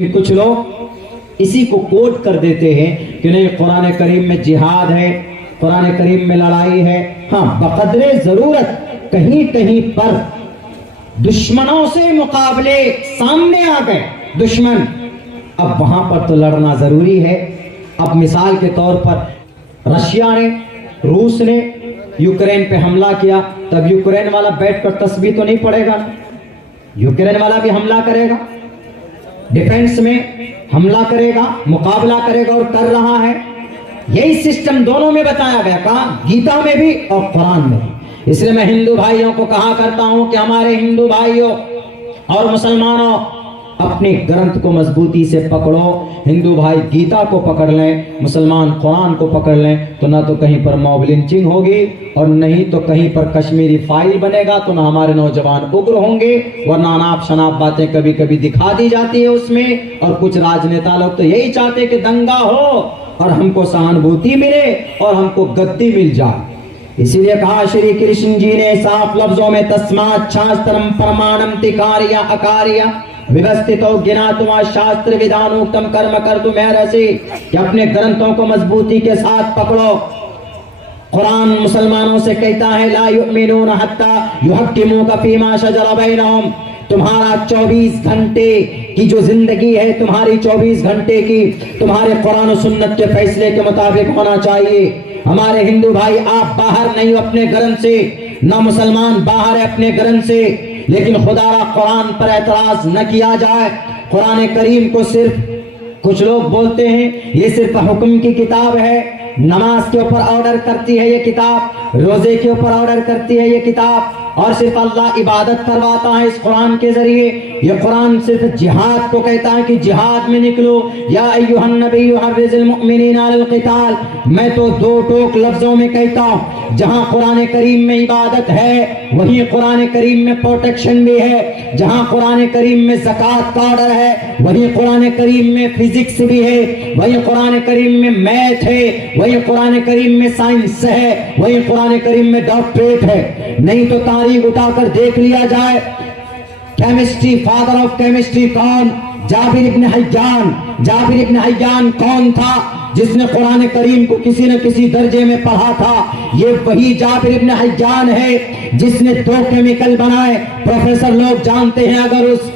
کچھ لوگ اسی کو کوٹ کر دیتے ہیں کہ نہیں قرآن کریم میں جہاد ہے، قرآن کریم میں لڑائی ہے۔ ہاں، بقدر ضرورت کہیں کہیں پر دشمنوں سے مقابلے سامنے آ گئے دشمن، اب وہاں پر تو لڑنا ضروری ہے۔ اب مثال کے طور پر رشیا نے، روس نے یوکرین پہ حملہ کیا، تب یوکرین والا بیٹھ کر تسبیح تو نہیں پڑھے گا، یوکرین والا بھی حملہ کرے گا، ڈیفنس میں حملہ کرے گا، مقابلہ کرے گا، اور کر رہا ہے۔ یہی سسٹم دونوں میں بتایا گیا، کہا گیتا میں بھی اور قرآن میں بھی۔ اس لیے میں ہندو بھائیوں کو کہا کرتا ہوں کہ ہمارے ہندو بھائیوں اور مسلمانوں اپنی گرنتھ کو مضبوطی سے پکڑو۔ ہندو بھائی گیتا کو پکڑ لیں، مسلمان قرآن کو پکڑ لیں، تو نہ تو کہیں پر موب لنچنگ ہوگی اور نہیں تو کہیں پر کشمیری فائل بنے گا، تو نہ ہمارے نوجوان اگر ہوں گے، ورنہ اناپ شناپ باتیں کبھی کبھی دکھا دی جاتی ہے اس میں۔ اور کچھ راجنیتا لوگ تو یہی چاہتے کہ دنگا ہو اور ہم کو سہانبھوتی ملے اور ہم کو گدی مل جائے۔ اسی لیے کہا شری کرشن جی نے صاف لفظوں میں تسمات شاسترم پرمانم تکاریا اکاریا ویوستھتو گناتوا شاستر ودانوکتم کرم کرتو میرسی، کہ اپنے گرنتھوں کو مضبوطی کے ساتھ پکڑو۔ قرآن مسلمانوں سے کہتا ہے لا یؤمنون حتی یحکموک فیما شجر بینہم، تمہارا 24 گھنٹے کی جو زندگی ہے، تمہاری 24 گھنٹے کی تمہارے قرآن و سنت کے فیصلے کے مطابق ہونا چاہیے۔ ہمارے ہندو بھائی، آپ باہر نہیں ہو اپنے گرنتھ سے، نہ مسلمان باہر ہے اپنے گرنتھ سے، لیکن خدا را قرآن پر اعتراض نہ کیا جائے۔ قرآن کریم کو صرف کچھ لوگ بولتے ہیں یہ صرف حکم کی کتاب ہے، نماز کے اوپر آرڈر کرتی ہے یہ کتاب، روزے کے اوپر آرڈر کرتی ہے یہ کتاب، اور صرف اللہ عبادت کرواتا ہے اس قرآن کے ذریعے۔ یہ قرآن صرف جہاد کو کہتا ہے کہ جہاد میں نکلو، یا ایھا النبی حرض المؤمنین علی القتال۔ میں تو دو ٹوک لفظوں میں کہتا ہوں، جہاں قرآن کریم میں عبادت ہے وہیں قرآن کریم میں پروٹیکشن بھی ہے، جہاں قرآن کریم میں زکوٰۃ کا آرڈر ہے وہیں قرآن کریم میں فزکس بھی ہے، وہیں قرآن کریم میں میتھ ہے، وہیں قرآن کریم میں سائنس ہے، وہیں قرآن کریم میں ڈاکٹریٹ ہے۔ نہیں تو تاریخ اٹھا کر دیکھ لیا جائے، کیمسٹری، فادر آف کیمسٹری کون؟ جابر ابن حیان۔ جابر ابن حیان کون تھا؟ جس نے قرآن کریم کو کسی نہ کسی درجے میں پڑھا تھا۔ یہ وہی جابر ابن حیان ہے جس نے 2 کیمیکل بنائے۔ پروفیسر لوگ جانتے ہیں، اگر اس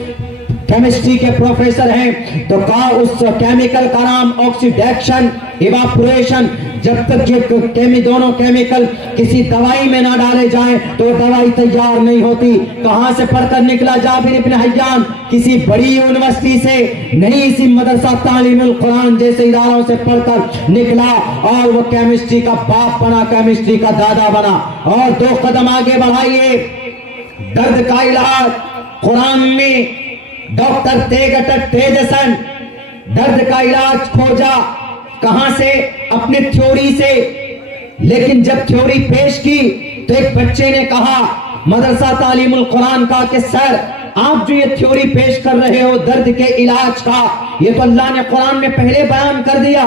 کیمسٹری کے پروفیسر ہیں تو کہا اس کیمیکل کا نام آکسیڈیشن ایواپوریشن۔ جب تک یہ دونوں کیمیکل کسی دوائی میں نہ ڈالے جائیں تو دوائی تیار نہیں ہوتی۔ کہاں سے پڑھ کر نکلا جابر ابن حیان؟ کسی بڑی یونیورسٹی سے نہیں، اسی مدرسہ تعلیم القرآن جیسے اداروں سے پڑھ کر نکلا، اور وہ کیمسٹری کا باپ بنا، کیمسٹری کا دادا بنا۔ اور 2 قدم آگے بڑھائیے، درد کا علاج قرآن میں ڈاکٹر تیگٹٹ تیجسن درد کا علاج کھوجا، کہاں سے؟ اپنے تھیوری سے۔ لیکن جب تھیوری پیش کی تو ایک بچے نے کہا مدرسہ تعلیم القرآن کا کہ سر، آپ جو یہ تھیوری پیش کر رہے ہو درد کے علاج کا، یہ تو اللہ نے قرآن میں پہلے بیان کر دیا۔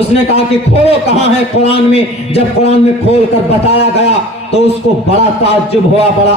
اس نے کہا کہ کھولو کہاں ہے قرآن میں۔ جب قرآن میں کھول کر بتایا گیا تو اس کو بڑا تعجب ہوا، بڑا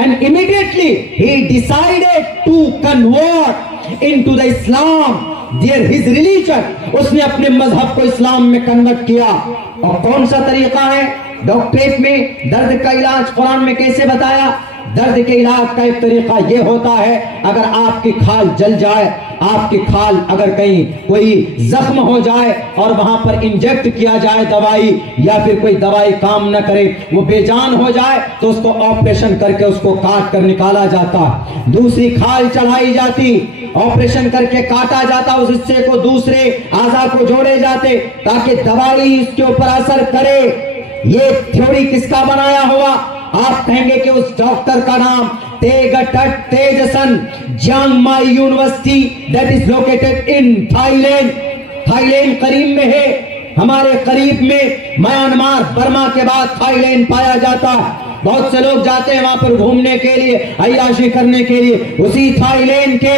And immediately he decided to convert into the Islam, his religion۔ اس نے اپنے مذہب کو اسلام میں کنورٹ کیا۔ اور کون سا طریقہ ہے ڈاکٹریٹ میں درد کا علاج قرآن میں کیسے بتایا؟ درد کے علاج کا ایک طریقہ یہ ہوتا ہے، اگر آپ کی کھال جل جائے، آپ کی کھال اگر کہیں کوئی زخم ہو جائے اور وہاں پر انجیکٹ کیا جائے دوائی، یا پھر کوئی دوائی کام نہ کرے، وہ بے جان ہو جائے، تو اس کو آپریشن کر کے اس کو کاٹ کر نکالا جاتا، دوسری کھال چڑھائی جاتی، آپریشن کر کے کاٹا جاتا، اس حصے کو دوسرے اعضاء کو جوڑے جاتے تاکہ دوائی اس کے اوپر اثر کرے۔ یہ تھیوری کس کا بنایا ہوا؟ آپ کہیں گے کہ اس ڈاکٹر کا نام تیگٹٹ تیجسن، Chiang Mai university that is located in Thailand. Thailand قریب میں ہے، ہمارے قریب میں میانمار، برما کے بعد تھائی لینڈ پایا جاتا ہے۔ بہت سے لوگ جاتے ہیں وہاں پر گھومنے کے لیے، عیاشی کرنے کے لیے۔ اسی تھائی لینڈ کے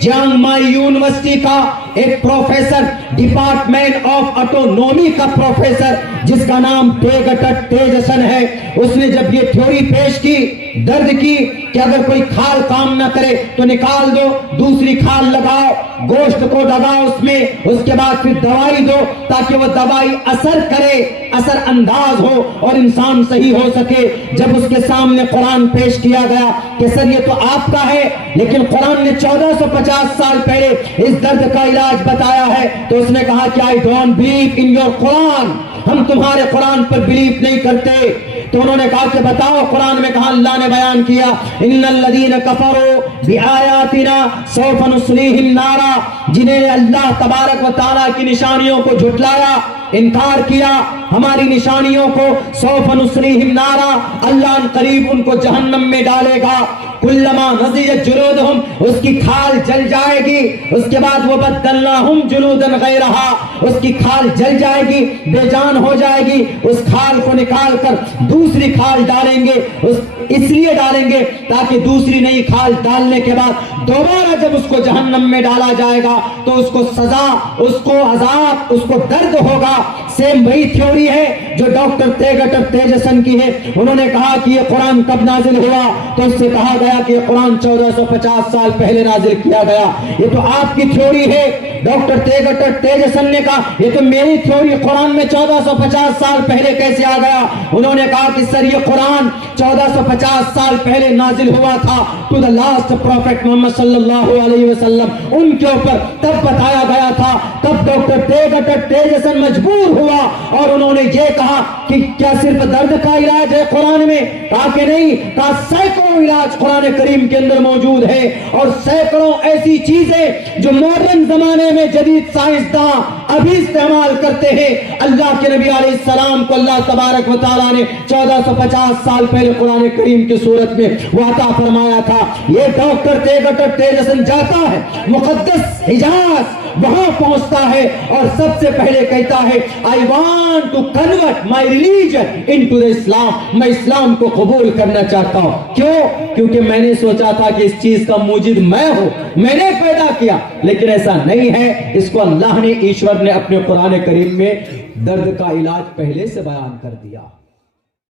جانگ مائی یونیورسٹی کا ایک پروفیسر ڈپارٹمنٹ آف آٹونومی کا پروفیسر جس کا نام ٹیگٹٹ تیجسن ہے، اس نے جب یہ تھیوری پیش کی، درد کی کہ اگر کوئی کھال کام نہ کرے تو نکال دو، دوسری کھال لگاؤ، گوشت کو دباؤ اس میں، اس کے بعد پھر دوائی دو تاکہ وہ دوائی اثر کرے، اثر انداز ہو اور انسان صحیح ہو سکے۔ جب اس کے سامنے قرآن پیش کیا گیا کہ سر یہ تو آپ کا ہے لیکن قرآن نے 1450 سال پہلے اس درد کا علاج بتایا ہے، تو اس نے کہا کہ I don't believe in your قرآن، ہم تمہارے قرآن پر بلیف نہیں کرتے۔ تو انہوں نے کہا کہ بتاؤ قرآن میں کہا اللہ نے بیان کیا ان الذین کفروا بآیاتنا سوف نصلیہم نارا، جنہیں اللہ تبارک و تعالیٰ کی نشانیوں کو جھٹلایا، انکار کیا ہماری نشانیوں کو، سوف نصلیہم نارا، اللہ ان قریب ان کو جہنم میں ڈالے گا، کلما نضجت جلودہم، اس کی کھال جل جائے گی، اس کے بعد وہ بدلناہم جلودا غیرہا، اس کی کھال جل جائے گی، بے جان ہو جائے گی، اس کھال کو نکال کر دوسری کھال ڈالیں گے، اس لیے ڈالیں گے تاکہ دوسری نئی کھال ڈالنے کے بعد دوبارہ جب اس کو جہنم میں ڈالا جائے گا تو اس کو سزا، اس کو عذاب، اس کو درد ہوگا۔ سیم وہی تھیوری ہے جو ڈاکٹر ٹیگٹٹ تیجسن کی ہے۔ انہوں نے کہا کہ یہ قرآن کب نازل ہوا، تو اس سے کہا گیا کہ یہ قرآن 1450 سال پہلے نازل کیا گیا۔ یہ تو آپ کی تھیوری ہے۔ ڈاکٹر ٹیگٹٹ تیجسن نے کہا یہ تو میری تھیوری، قرآن میں 1450 سال پہلے کیسے آ گیا؟ انہوں نے کہا کہ سر یہ قرآن 1450 سال پہلے نازل ہوا تھا ٹو دا لاسٹ پروفیٹ محمد صلی اللہ علیہ وسلم، ان کے اوپر تب بتایا گیا تھا۔ تب ڈاکٹر ٹیگٹٹ تیجسن مجبور ہوا اور انہوں نے یہ کہا کہ کیا صرف درد کا علاج ہے قرآن میں؟ کہا کہ نہیں، کہا سینکڑوں علاج قرآن کریم کے اندر موجود ہے، اور سینکڑوں ایسی چیزیں جو ماڈرن زمانے میں جدید سائنسداں ابھی استعمال کرتے ہیں، اللہ کے نبی علیہ السلام کو اللہ تبارک و تعالیٰ نے 1450 سال پہلے قرآن کریم کی صورت میں وہ عطا فرمایا تھا۔ یہ ڈاکٹر ٹیگٹٹ تیجسن جاتا ہے مقدس حجاز، وہاں پہنچتا ہے اور سب سے پہلے کہتا ہے I want to convert my religion into the Islam، میں اسلام کو قبول کرنا چاہتا ہوں۔ کیوں؟ کیونکہ میں نے سوچا تھا کہ اس چیز کا موجد میں ہوں، میں نے پیدا کیا، لیکن ایسا نہیں ہے۔ اس کو اللہ نے، ایشور نے اپنے قرآن کریم میں درد کا علاج پہلے سے بیان کر دیا۔